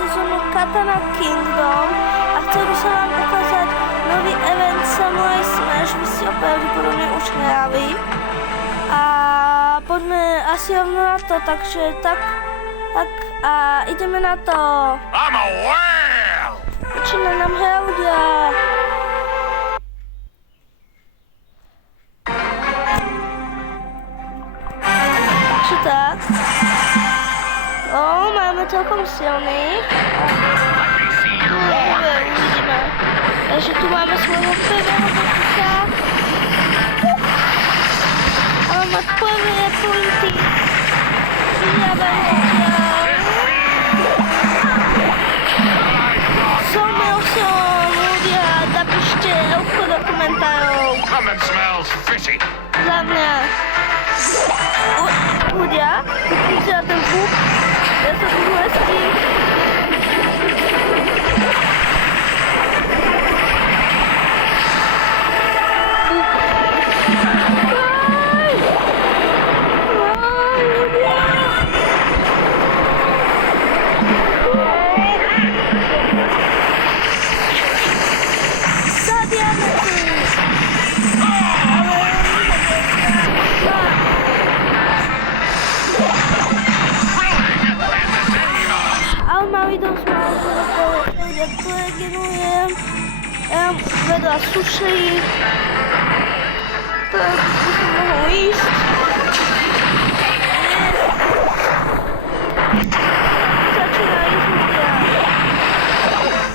sezónu Katana Kingdom a chcel by som vám ukázať nový event Samurai Smash, vy ste ho pravdepodobne už hrali. A poďme asi rovno na to, takže tak a ideme na to. I'm a whale! Začína nám hra ľudia. Takže tak. Máme celkom silných. Uvidíme. Takže tu máme svojho prvého bokusa. A máme prvé pointy. Somel som, ľudia, napíšte ľudko do komentárov. Comment smells fishy. Za mňa. Ľudia, vidíte na ten zvuk? Ja sa tu hezký. Vedľa suši, tak by som mohol ísť. Začína ísť ľudia.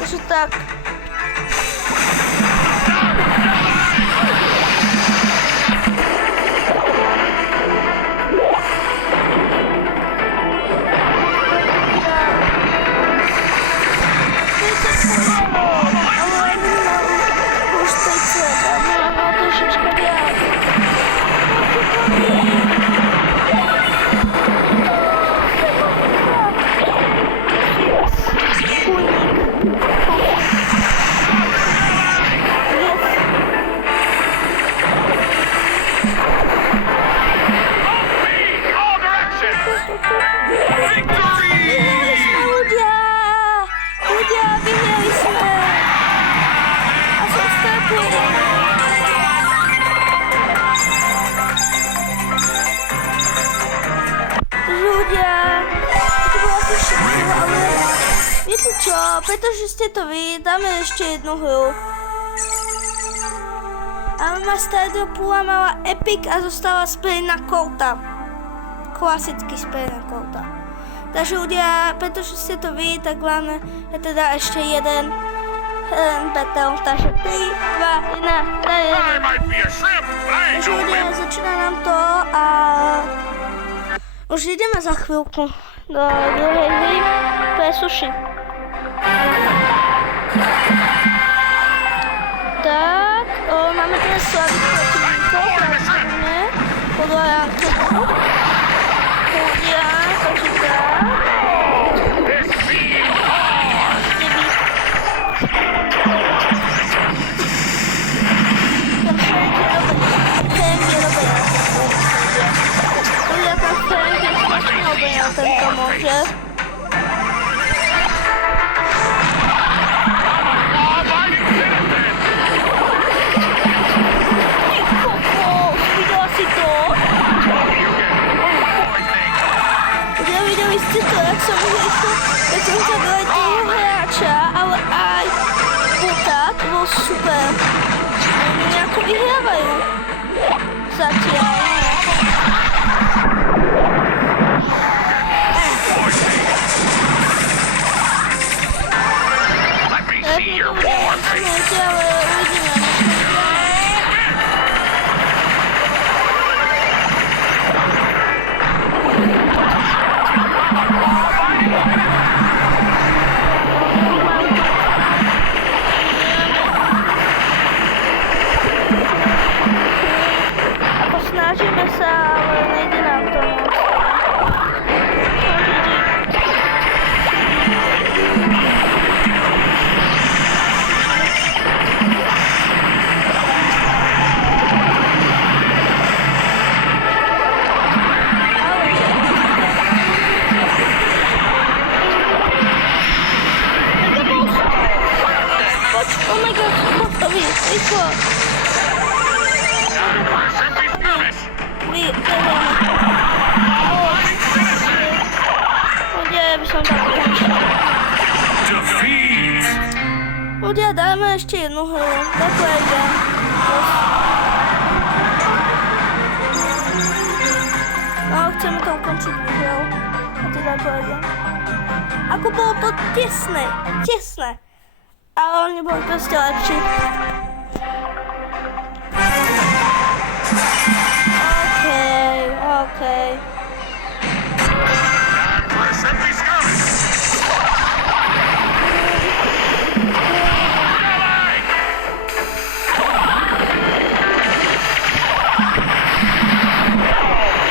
Takže tak. Viete čo, pretože ste to vy, dáme ešte jednu hru. Alma Stardew Pula mala Epic a zostala spray na Colta. Klasický spray na Colta. Takže ľudia, pretože ste to vy, tak máme teda ešte jeden battle. Takže 3, 2, 1, dajeme. Takže ľudia, začína nám to a už ideme za chvíľku do druhej hry pre sushi. Tak, máme teraz slaviť protivníkov, pravdepodobne, podľa rankedu. Ľudia, takže tak. Ten Frank je dobrý. Ľudia, ten Frank je strašne dobrý na tento môže. Videli ste to, jak som vyhýšil, keď som sa dali toho hráča, ale aj bota, to bolo super. Oni nejako vyhrávajú. Zatiaľ. Ja si to budem nesmiete, ale uvidíme. Snažím Cicho! For simply skirmish. O nie, by są tak. Defeat. O nie, dajmy jeszcze jedną chwilę. Dokładnie. No, chcemy tą kończyć grę. A ty dokładnie. Ako było to ciasne. Ale on nie był po prostu lepszy. Okej. For simply skirmish.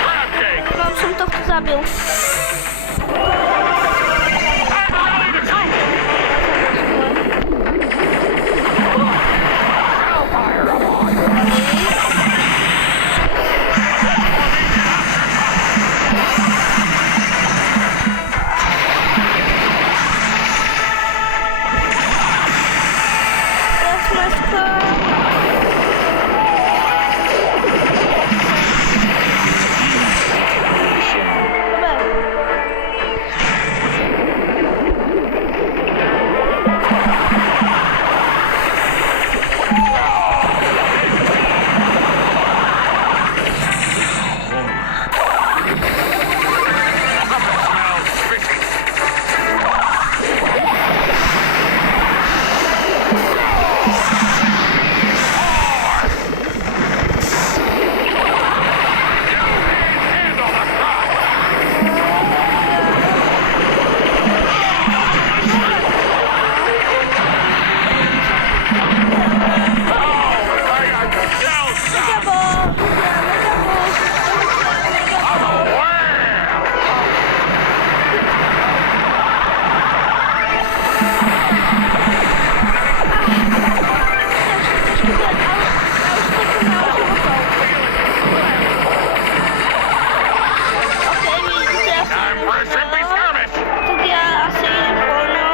Crab cake. Mam się to, kto zabił. I'm ready to go. Teraz masz Smells fishy. Handle the crop. I got the shell shock. I'm a whale. Time for a simply skirmish. Tak ja asi wolną.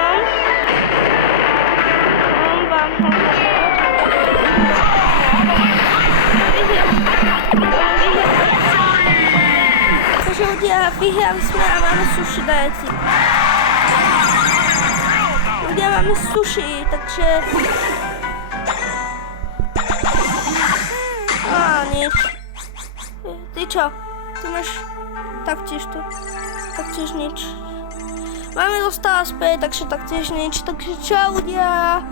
Proszę udziela, wygraliśmy, a mamy sushi do jedzenia. Udziela, mamy sushi, także... A, nic. Ty co? Ty masz... Tak gdzieś tu. Tak gdzieś nic. Mamy dostała spy, także tak gdzieś nic. Także ciao, ja.